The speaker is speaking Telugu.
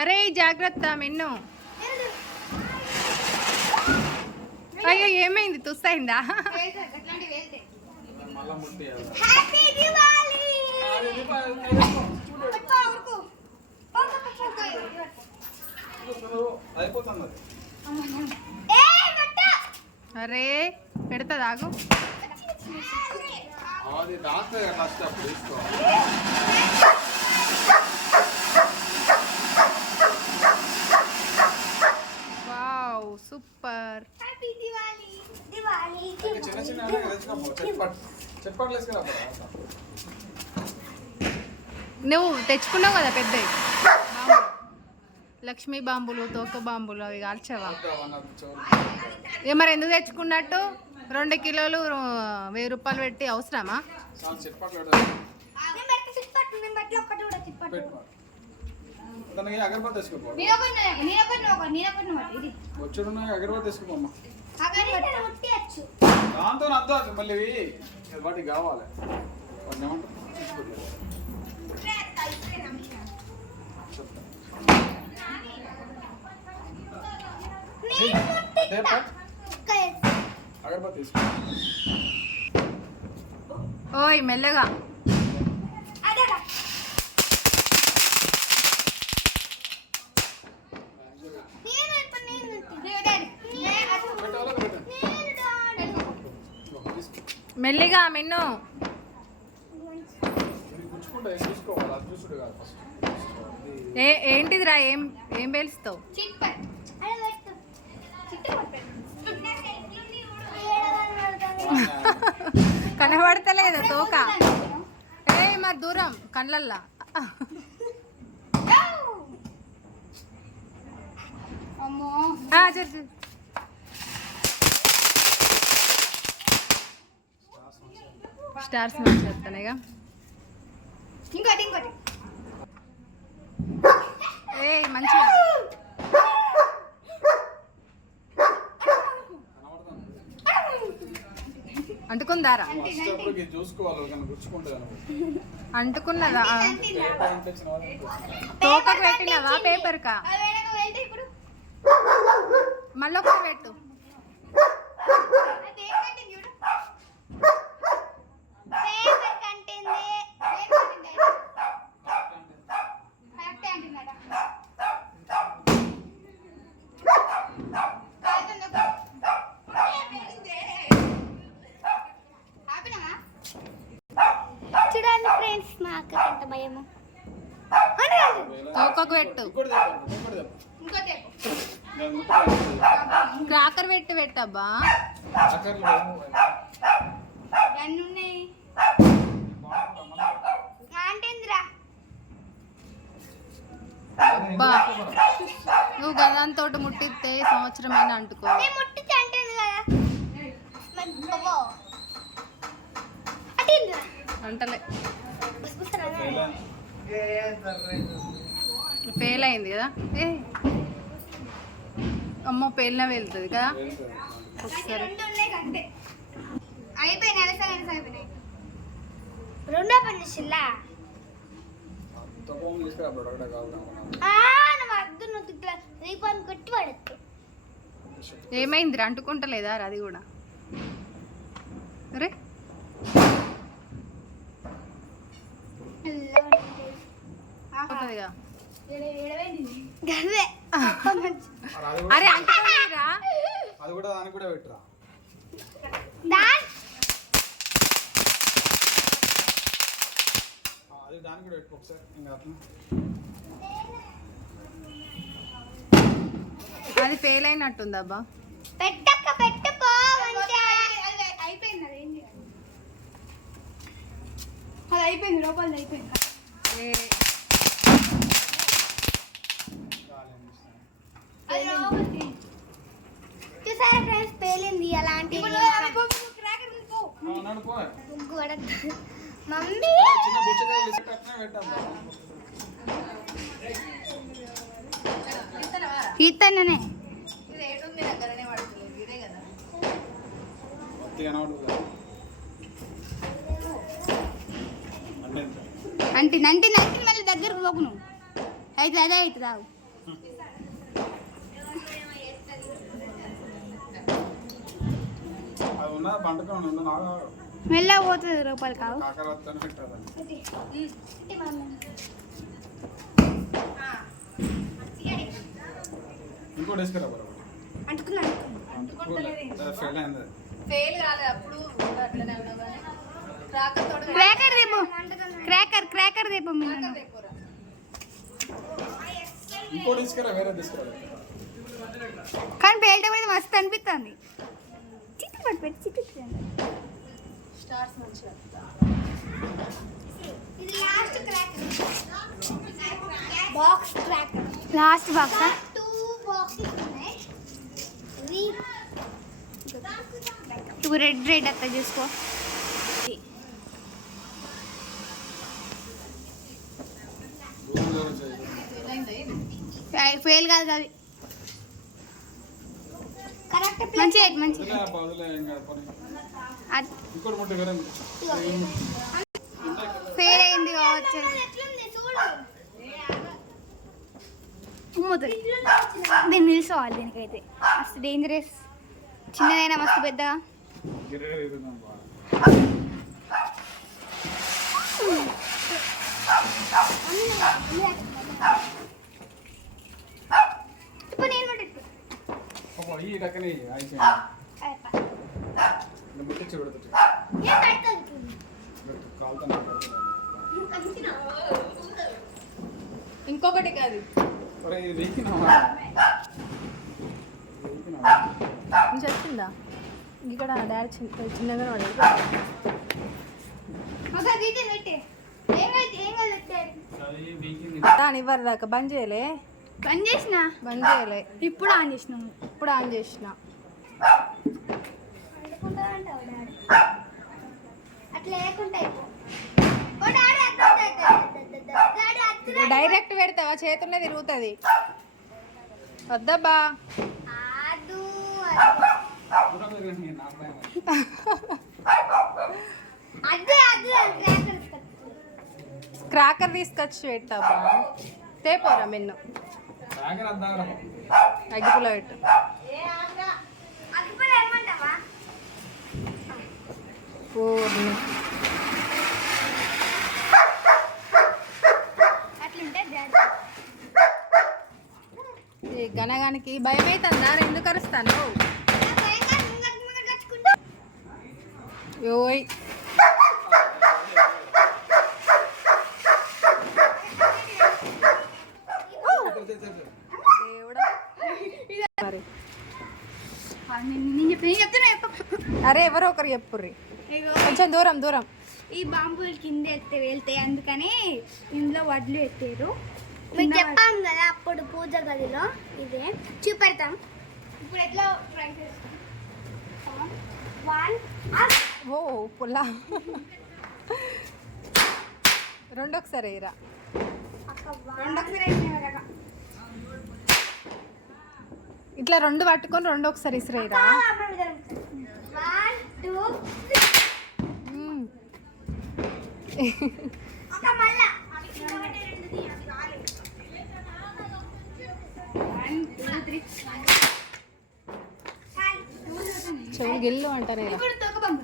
అరే జాగ్రత్త మిన్ను. అయ్యో ఏమైంది? తుస్తయిందా? అరే పెడతా దాగు. Wow super. నువ్వు తెచ్చుకున్నావు కదా పెద్ద లక్ష్మీ బాంబులు, తోక బాంబులు అవి కాల్చావా? మరి ఎందుకు తెచ్చుకున్నట్టు? 2 కిలోలు 1000 రూపాయలు పెట్టి అవసరమా? దాంతో అర్థం మళ్ళీ వాటికి కావాలి. ఓయ్ మెల్లగా. మెల్లిగా మిన్ను. ఏంటిదిరా? ఏం పేలుస్తావు? కనబడతలేదు తోక. మరి దూరం కళ్ళల్లా. స్టార్స్ చెప్తానేగా. ఇంకోటి మంచిగా అంటుకుందారా? అంటుకున్నదా? తోకకు పెట్టినవా పేపర్ కా? మళ్ళీ ఒకటి పెట్టు. చూడండి ఫ్రెండ్స్, నాకు ఎంత భయము. తోకకు పెట్టు. క్రాకర్ పెట్టబ్బా. నువ్వు గదంతో ముట్టిస్తే సంవత్సరమైనా అంటుకో. అంటలే ఫెయిల్ అయింది కదా. అమ్మో పేలినా వెళ్తుంది కదా. ఒకసారి ఏమైందిరా? అంటుకుంటలేదా అది కూడా? అరే అరే అంటుకోరా? అది కూడా దానికి కూడా పెట్టరా? అది దానికి కూడా పెట్టు ఒకసారి. అది ఫెయిల్ అయినట్టుందబ్బా. పెట్టక్క పెట్టుకో. అయిపోయింది. అది అయిపోయింది లోపల అయిపోయింది. చూసారా ఫ్రెండ్స్ పేలింది. అలాంటి మమ్మీ ఇతనే అంటే నంటి మళ్ళీ దగ్గరకు పోకు. నువ్వు అయితే అదే అవుతుంది. అది ఉన్న పంటకం ఉన్న నాకు మెల్లగా పోతుంది రూపాయలు కావు. కాకరత్తనే పెట్టాలి. ఇంకోటి వేసుకురా బరాబర్. అంటుకున్నాను. ఫెయిల్ అయింది. ఫెయిల్ కాలేదు అప్పుడు అట్లనే ఉన్నావు కానీ రాకతోడు క్రాకర్ రేపు క్రాకర్ రేపు ఇంకోటి తీసుకురా, వేరే తీసుకురా. కానీ బయట కూడా మస్తు అనిపిస్తుంది. చిట్టి పట్టు పెట్టి చిట్టి స్టార్స్ మంచిగా box cracker last box 2 boxes ఉన్నాయి. ఇవి రెడ్ అత్త చూసుకో. ఫెయిల్ కాదు అవి కరెక్ట్ మంచిగా మంచి బదులే ఏం కాదు పని. అది ఇంకోటి ముట్ట వేరే ఫెయిల్ అయింది కావచ్చు. ఎట్లుంది చూడు. ఉమ్ముతుంది. దీన్ని నిలుచోవాలి. దీనికైతే మస్తు డేంజరస్. చిన్నదైనా మస్తు పెద్దగా. గిరే ఇరుదాం బా. ఇప్పుడు నేను ముట్టిస్తా. పాపం ఈ రకనే ఆయితే ముట్టించి పెడుతుంది. నేను కట్టుకుంటున్నా. కాలుతో ఇంకొకటి కాదు ఇది వెక్కినావా నీకు వచ్చిందా ఇక్కడ డాడీ చిన్నగా పడేది ఒకసారి తీసి పెట్టే. ఏం కాదు పెట్టాడు. ఇవ్వరు దాకా బంద్ చేయలే బంద్ చేసిన బంద్ చేయలే ఇప్పుడు ఆన్ చేసినాము. ఇప్పుడు ఆన్ చేసిన అనుకుంటాడంటావు డాడీ. అట్లా లేకుండా అయిపో. ఓ డాడీ అత్త డాడీ అత్త డైరెక్ట్ పెడతావా చేతుల్లో తిరుగుతుంది వద్దబ్బా ఆదు అదే క్రాకర్ క్రాకర్ తీసుకొచ్చి పెట్టాబా తేపోరా మెన్ను అగ్గిపుల్ల పెట్టు అగ్గిపుల్ల ఏమంటావా? పూర్ణి అట్లుంటే ఈ గనగానికి భయం అవుతుందా ఎందుకు అరుస్తాను ఓయ్ దేవుడా మరి నేను చెప్తున్నా. అరే ఎవరో ఒకరు చెప్పుర్రి కొంచెం దూరం దూరం ఈ బాంబులు కింద వెళ్తాయి అందుకని ఇందులో వడ్లు ఎత్తారు. మీకు చెప్పాం కదా అప్పుడు పూజ గదిలో ఇదే చూపెడతాం. ఇప్పుడు ఎట్లా ట్రై చేస్తాం? 1 ఓ పుల్లా రెండొకసారి వేయరా రెండొకసారి వేసినాయి కదా. ఇట్లా రెండు పట్టుకొని రెండు ఒకసారి ఇసిరేయరా 1 2 ఒక మళ్ళా 1 2 3 చెవులు గిల్లు అంటారే ఇప్పుడు తొక్క పంపు.